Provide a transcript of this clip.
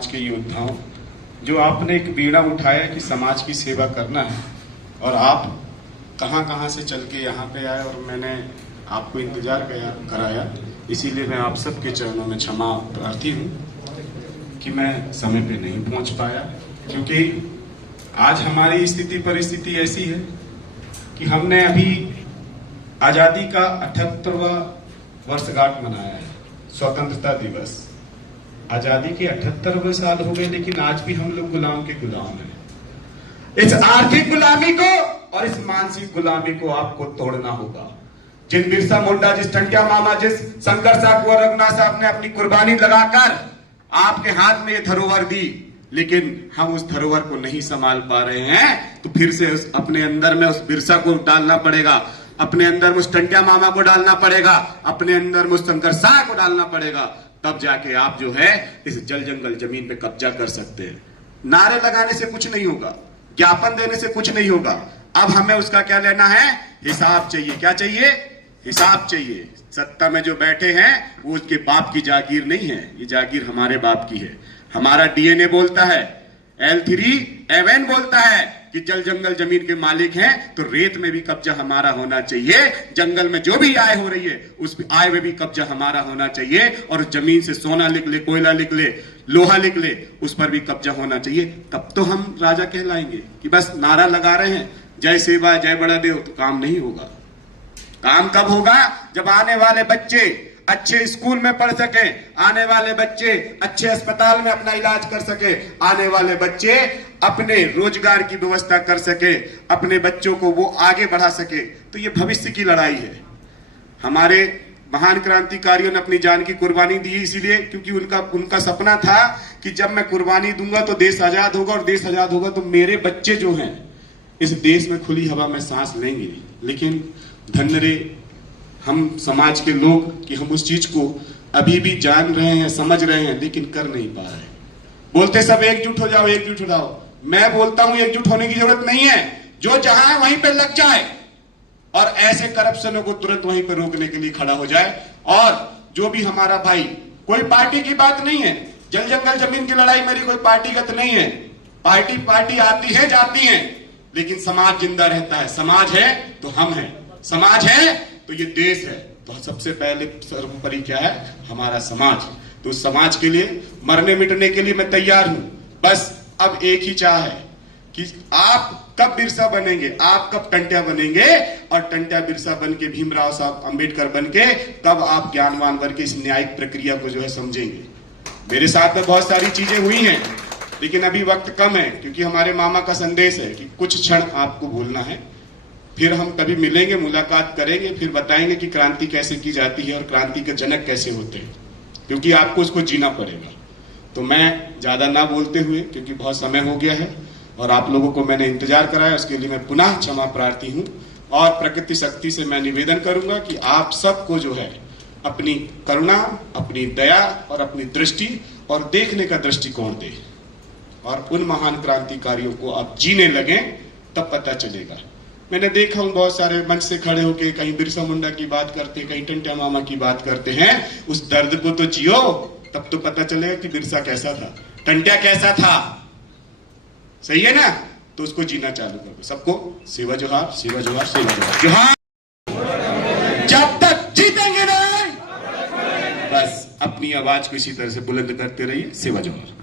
समाज के योद्धाओं, जो आपने एक बीड़ा उठाया कि समाज की सेवा करना है, और आप कहां कहां से चल के यहाँ पे आए और मैंने आपको इंतजार कराया। इसीलिए मैं आप सबके चरणों में क्षमा प्रार्थी हूँ कि मैं समय पे नहीं पहुंच पाया, क्योंकि आज हमारी स्थिति परिस्थिति ऐसी है कि हमने अभी आजादी का 78वां वर्षगांठ मनाया है, स्वतंत्रता दिवस। आजादी के 78वें साल हो गए, लेकिन आज भी हम लोग गुलाम के गुलाम हैं। इस आर्थिक गुलामी को और इस मानसिक गुलामी को आपको तोड़ना होगा। जिन बिरसा मुंडा, जिस टंट्या मामा, जिस शंकर साहब और रघुनाथ साहब ने अपनी कुर्बानी लगाकर आपके हाथ में ये धरोहर दी, लेकिन हम उस धरोहर को नहीं संभाल पा रहे हैं, तो फिर से अपने अंदर में उस बिरसा को डालना पड़ेगा, अपने अंदर में उस टंट्या मामा को डालना पड़ेगा, अपने अंदर में उस शंकर साहब को डालना पड़ेगा। तब जाके आप जो है इस जल जंगल जमीन पे कब्जा कर सकते हैं। नारे लगाने से कुछ नहीं होगा, ज्ञापन देने से कुछ नहीं होगा। अब हमें उसका क्या लेना है? हिसाब चाहिए। क्या चाहिए? हिसाब चाहिए। सत्ता में जो बैठे हैं वो उसके बाप की जागीर नहीं है, ये जागीर हमारे बाप की है। हमारा डीएनए बोलता है, L3 बोलता है कि जल जंगल जमीन के मालिक हैं, तो रेत में भी कब्जा हमारा होना चाहिए। जंगल में जो भी आय हो रही है उस आय में भी कब्जा हमारा होना चाहिए, और जमीन से सोना निकले, कोयला निकले, लोहा निकले, उस पर भी कब्जा होना चाहिए। तब तो हम राजा कहलाएंगे। कि बस नारा लगा रहे हैं जय सेवा जय बड़ा देव, तो काम नहीं होगा। काम कब होगा? जब आने वाले बच्चे अच्छे स्कूल में पढ़ सके, आने वाले बच्चे अच्छे अस्पताल में अपना इलाज कर सके, आने वाले बच्चे अपने रोजगार की व्यवस्था कर सके, अपने बच्चों को वो आगे बढ़ा सके। तो ये भविष्य की लड़ाई है। हमारे महान क्रांतिकारियों ने अपनी जान की कुर्बानी दी, इसीलिए क्योंकि उनका सपना था कि जब मैं कुर्बानी दूंगा तो देश आजाद होगा, और देश आजाद होगा तो मेरे बच्चे जो हैं इस देश में खुली हवा में सांस लेंगे। लेकिन धन्य रे हम समाज के लोग कि हम उस चीज को अभी भी जान रहे हैं, समझ रहे हैं, लेकिन कर नहीं पा रहे। बोलते सब एकजुट हो जाओ, एकजुट हो जाओ। मैं बोलता हूं एकजुट होने की जरूरत नहीं है। जो जहां है वहीं पे लग जाए और ऐसे करप्शनों को तुरंत वहीं पे रोकने के लिए खड़ा हो जाए। और जो भी हमारा भाई, कोई पार्टी की बात नहीं है, जल जंगल जमीन की लड़ाई मेरी कोई पार्टीगत नहीं है। पार्टी आती है जाती है, लेकिन समाज जिंदा रहता है। समाज है तो हम हैं, समाज है तो ये देश है। तो सबसे पहले सर्वोपरि क्या है? हमारा समाज। तो उस समाज के लिए मरने मिटने के लिए मैं तैयार हूं। बस अब एक ही चाह है कि आप कब बिरसा बनेंगे, आप कब टंट्या बनेंगे, और टंट्या बिरसा बन के, भीमराव साहब अंबेडकर बन के कब आप ज्ञानवान बन के इस न्यायिक प्रक्रिया को जो है समझेंगे। मेरे साथ में बहुत सारी चीजें हुई हैं, लेकिन अभी वक्त कम है, क्योंकि हमारे मामा का संदेश है कि कुछ क्षण आपको भूलना है। फिर हम कभी मिलेंगे, मुलाकात करेंगे, फिर बताएंगे कि क्रांति कैसे की जाती है और क्रांति के जनक कैसे होते हैं, क्योंकि आपको उसको जीना पड़ेगा। तो मैं ज्यादा ना बोलते हुए, क्योंकि बहुत समय हो गया है और आप लोगों को मैंने इंतजार कराया, उसके लिए मैं पुनः क्षमा प्रार्थी हूं। और प्रकृति शक्ति से मैं निवेदन करूंगा कि आप सबको जो है अपनी करुणा, अपनी दया और अपनी दृष्टि और देखने का दृष्टिकोण दे, और उन महान क्रांतिकारियों को आप जीने लगे, तब पता चलेगा। मैंने देखा हूं बहुत सारे मंच से खड़े होके कहीं बिरसा मुंडा की बात करते, कहीं टंट्या मामा की बात करते हैं। उस दर्द को तो जियो, तब तो पता चलेगा कि बिरसा कैसा था, टंट्या कैसा था। सही है ना? तो उसको जीना चालू करो। सबको सेवा जोहार, सेवा जोहार, सेवा जोहार, जोहार। जब तक जीतेंगे नहीं, बस अपनी आवाज को इसी तरह से बुलंद करते रहिए। सेवा जोहार।